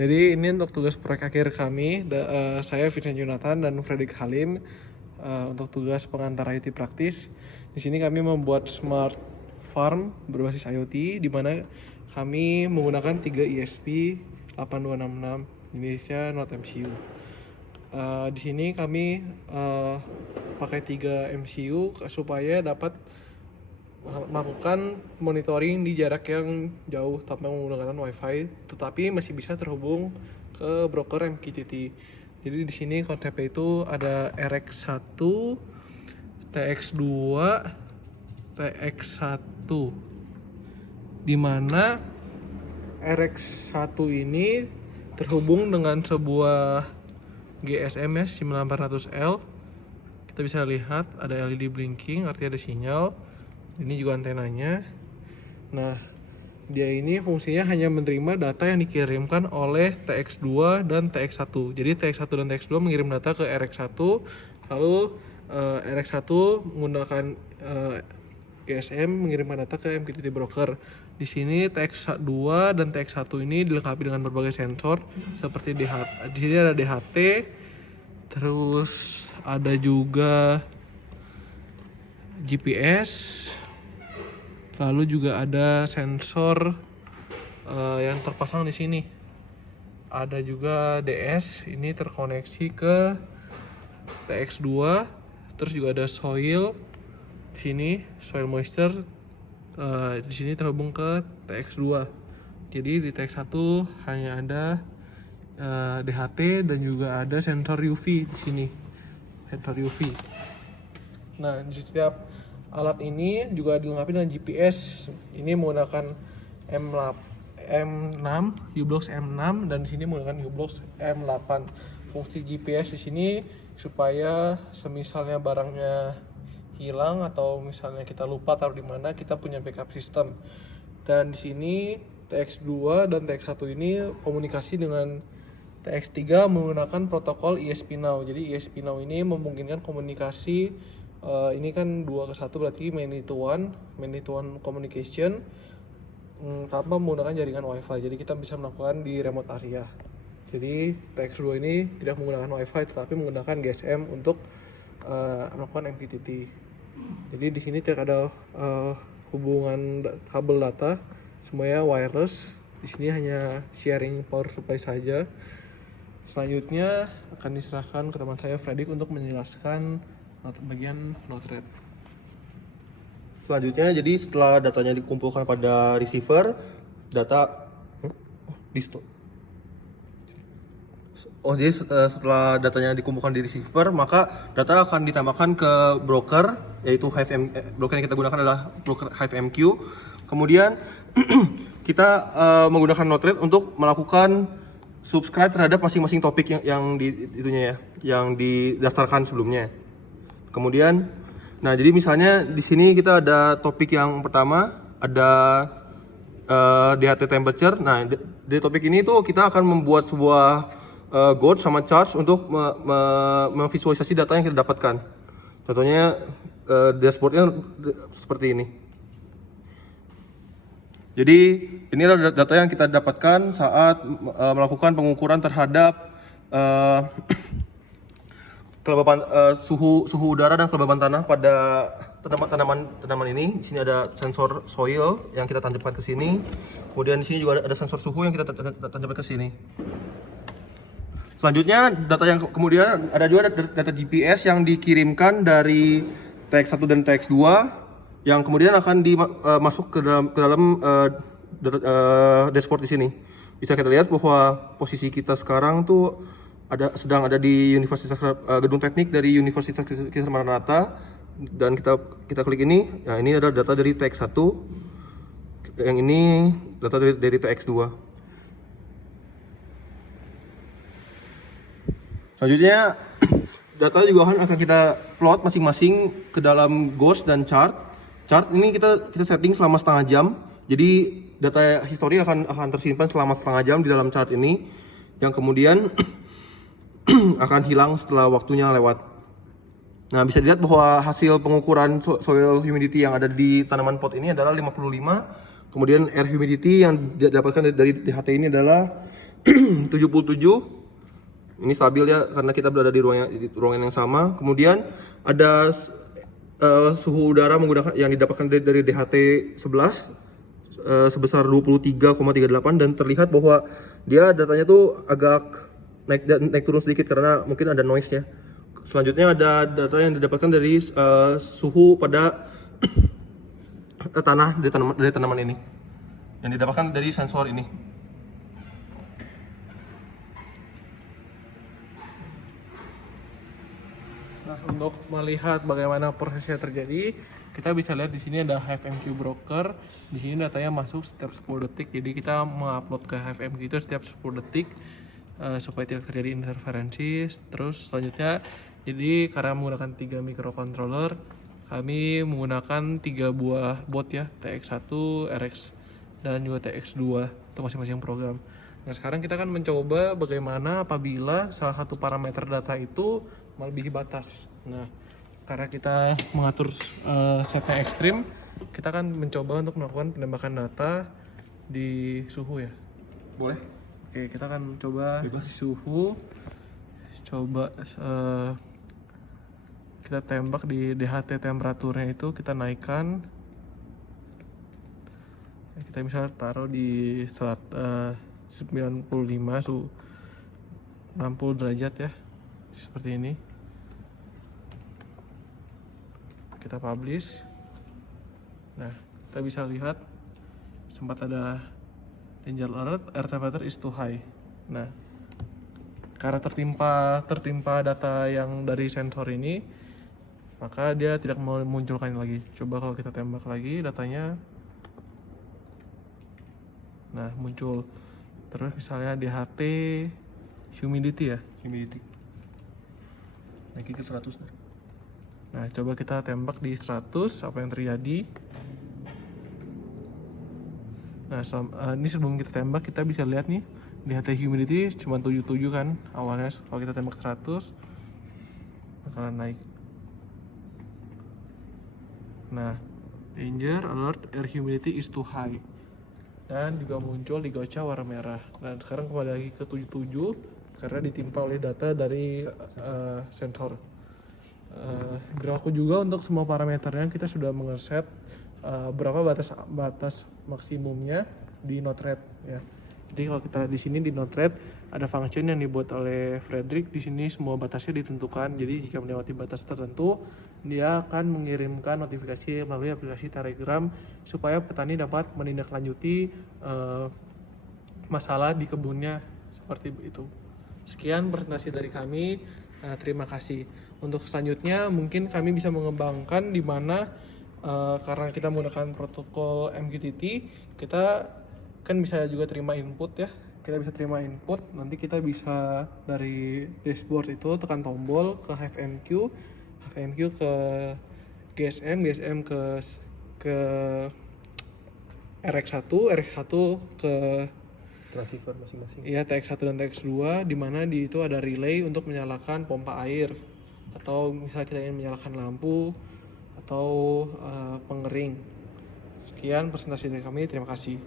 Jadi ini untuk tugas proyek akhir kami, saya Vincent Jonathan dan Fredrik Halim untuk tugas pengantar IoT praktis. Di sini kami membuat smart farm berbasis IoT, di mana kami menggunakan 3 ESP8266 jenisnya Node MCU. Di sini kami pakai 3 MCU supaya dapat melakukan monitoring di jarak yang jauh tanpa menggunakan WiFi, tetapi masih bisa terhubung ke broker MQTT. Jadi di sini konsepnya itu ada RX1, TX2, TX1, di mana RX1 ini terhubung dengan sebuah GSM ya, 9800L. Kita bisa lihat ada LED blinking, artinya ada sinyal. Ini juga antenanya. Nah, dia ini fungsinya hanya menerima data yang dikirimkan oleh TX2 dan TX1. Jadi TX1 dan TX2 mengirim data ke RX1, lalu RX1 menggunakan GSM mengirimkan data ke MQTT broker. Di sini TX2 dan TX1 ini dilengkapi dengan berbagai sensor seperti DHT. Di sini ada DHT, terus ada juga GPS. Lalu juga ada sensor yang terpasang di sini. Ada juga DS, ini terkoneksi ke TX2. Terus juga ada soil di sini, soil moisture di sini terhubung ke TX2. Jadi di TX1 hanya ada DHT dan juga ada sensor UV di sini. Sensor UV. Nah, di setiap alat ini juga dilengkapi dengan GPS. Ini menggunakan M6, U-Blox M6, dan di sini menggunakan U-Blox M8. Fungsi GPS di sini supaya semisalnya barangnya hilang atau misalnya kita lupa taruh di mana, kita punya backup system. Dan di sini TX2 dan TX1 ini komunikasi dengan TX3 menggunakan protokol ESP-NOW. Jadi ESP-NOW ini memungkinkan komunikasi. Ini kan 2 ke 1 berarti many to one communication tanpa menggunakan jaringan WiFi. Jadi kita bisa melakukan di remote area. Jadi TX2 ini tidak menggunakan WiFi tetapi menggunakan GSM untuk melakukan MQTT. Jadi di sini tidak ada hubungan kabel data, semuanya wireless. Di sini hanya sharing power supply saja. Selanjutnya akan diserahkan ke teman saya Fredrik untuk menjelaskan bagian Node-RED. Selanjutnya, jadi setelah datanya dikumpulkan pada receiver, setelah datanya dikumpulkan di receiver, maka data akan ditambahkan ke broker, yaitu broker yang kita gunakan adalah broker HiveMQ. Kemudian kita menggunakan Node-RED untuk melakukan subscribe terhadap masing-masing topik yang didaftarkan sebelumnya. Kemudian, nah jadi misalnya di sini kita ada topik yang pertama, ada DHT temperature. Nah dari topik ini tuh kita akan membuat sebuah gauge sama charts untuk memvisualisasi data yang kita dapatkan. Contohnya dashboardnya seperti ini. Jadi ini adalah data yang kita dapatkan saat melakukan pengukuran terhadap kelembapan suhu udara dan kelembapan tanah pada tanaman ini. Di sini ada sensor soil yang kita tancapkan ke sini. Kemudian di sini juga ada sensor suhu yang kita tancapkan ke sini. Selanjutnya data yang kemudian ada juga data GPS yang dikirimkan dari TX1 dan TX2 yang kemudian akan masuk ke dalam dashboard di sini. Bisa kita lihat bahwa posisi kita sekarang tuh sedang ada di gedung teknik dari Universitas Kristen Maranatha, dan kita klik ini. Nah, ini adalah data dari TX1. Yang ini data dari TX2. Selanjutnya data juga akan kita plot masing-masing ke dalam gauge dan chart. Chart ini kita setting selama setengah jam. Jadi data histori akan tersimpan selama setengah jam di dalam chart ini, yang kemudian akan hilang setelah waktunya lewat. Nah, bisa dilihat bahwa hasil pengukuran soil humidity yang ada di tanaman pot ini adalah 55. Kemudian air humidity yang didapatkan dari DHT ini adalah 77. Ini stabil ya karena kita berada di ruangan yang sama. Kemudian ada suhu udara menggunakan yang didapatkan dari DHT 11 sebesar 23,38 dan terlihat bahwa dia datanya tuh agak naik turun sedikit karena mungkin ada noise ya. Selanjutnya ada data yang didapatkan dari suhu pada tanah dari tanaman ini yang didapatkan dari sensor ini. Nah, untuk melihat bagaimana prosesnya terjadi, kita bisa lihat di sini ada HiveMQ broker. Di sini datanya masuk setiap 10 detik. Jadi kita mengupload ke HiveMQ itu setiap 10 detik supaya tidak terjadi interferensi. Terus selanjutnya, jadi karena menggunakan 3 microcontroller, kami menggunakan 3 buah bot ya, TX1, RX, dan juga TX2 untuk masing-masing program. Nah, sekarang kita akan mencoba bagaimana apabila salah satu parameter data itu melebihi batas. Nah, karena kita mengatur setnya ekstrim, kita akan mencoba untuk melakukan penembakan data di suhu ya. Boleh? Oke, kita akan coba Bebas. di suhu. Coba kita tembak di DHT temperaturnya itu kita naikkan. Kita misalnya taruh di 95 suhu 60 derajat ya. Seperti ini. Kita publish. Nah, kita bisa lihat sempat ada danger alert, air temperature is too high. Nah, karena tertimpa data yang dari sensor ini, maka dia tidak memunculkan lagi. Coba kalau kita tembak lagi datanya, nah muncul. Terus misalnya DHT humidity ya, Humidity. Naikin ke 100. nah coba kita tembak di 100, apa yang terjadi. Nah ini sebelum kita tembak kita bisa lihat nih DHT humidity cuma 77 kan awalnya. Kalau kita tembak 100 bakalan naik. Nah, danger alert air humidity is too high, dan juga muncul di gaucha warna merah. Dan sekarang kembali lagi ke 77 karena ditimpa oleh data dari sensor. Berlaku juga untuk semua parameternya. Kita sudah mengeset berapa batas maksimumnya di Node-RED ya. Jadi kalau kita lihat di sini di Node-RED ada function yang dibuat oleh Frederick. Di sini semua batasnya ditentukan. Jadi jika melewati batas tertentu, dia akan mengirimkan notifikasi melalui aplikasi Telegram supaya petani dapat menindaklanjuti masalah di kebunnya seperti itu. Sekian presentasi dari kami. Terima kasih. Untuk selanjutnya mungkin kami bisa mengembangkan di mana karena kita menggunakan protokol MQTT, kita kan bisa juga terima input ya. Kita bisa terima input, nanti kita bisa dari dashboard itu tekan tombol ke HiveMQ ke GSM ke RX1 ke Transceiver masing-masing. iya TX1 dan TX2, di mana di itu ada relay untuk menyalakan pompa air, atau misalnya kita ingin menyalakan lampu atau pengering. Sekian presentasi dari kami, terima kasih.